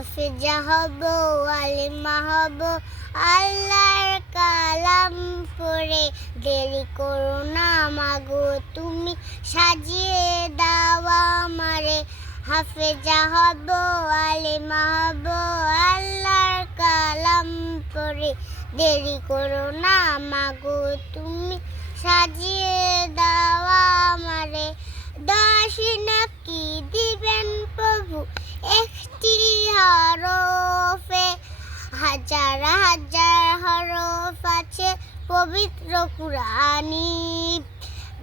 হাফেজা হব, আলেমা হব, আল্লাহর কালাম পড়ে। দেরি করো না মাগো তুমি, সাজিয়ে দাও আমারে। হাফেজা হব, আলেমা হব, আল্লাহর কালাম পড়ে। দেরি করো না মাগো তুমি, সাজিয়ে দাও আমারে। দশ নাকি দিবেন প্রভু একটি হরফে, হাজার হাজার হরফ আছে পবিত্র কুরআনি।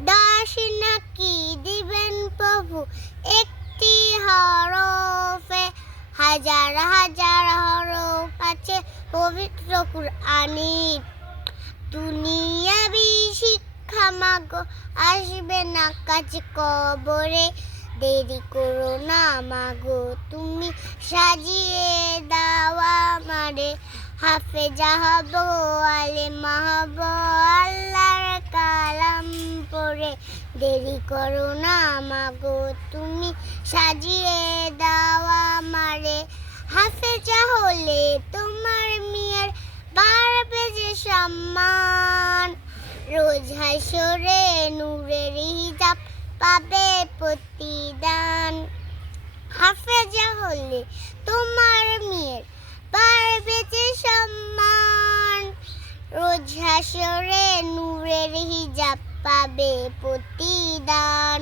দশ নাকি দিবেন প্রভু একটি হরফে, হাজার হাজার হরফ আছে পবিত্র কুরআনি। দুনিয়াবি শিক্ষা মাগো আসবে না কাজ কবরে। দেরি করো না মাগো তুমি, সাজিয়ে দাও আমারে। হাফেজা হব, আলেমা হব, আল্লাহর কালাম পড়ে। দেরি করো না মাগো তুমি, সাজিয়ে দাও আমারে। হাফেজা হলে তোমার মেয়ের বাড়বে যে সম্মান, রোজ হাসরে নূরের হিজাব পাবে প্রতিদান। হাফেজা হলে তোমার মেয়ের বাড়বে যে সম্মান, রোজ হাসরে নূরের হিজাব পাবে প্রতিদান।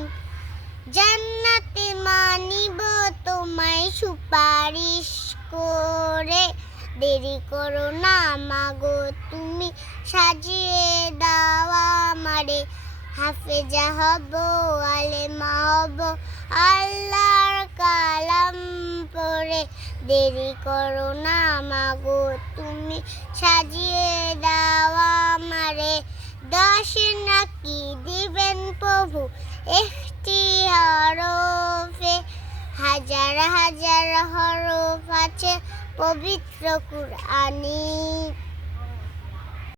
জান্নাতে মানিব তোমায় সুপারিশ করে। দেরি করো না মাগো তুমি, সাজিয়ে দাও আমারে। হাফেজা হব, আলেমা হব, আল্লাহর কালাম পড়ে। দেরি করো না মাগো তুমি, সাজিয়ে দাও আমারে। দশ নাকি দিবেন প্রভু একটি হরফে, হাজার হাজার হরফ আছে পবিত্র কুরআনি।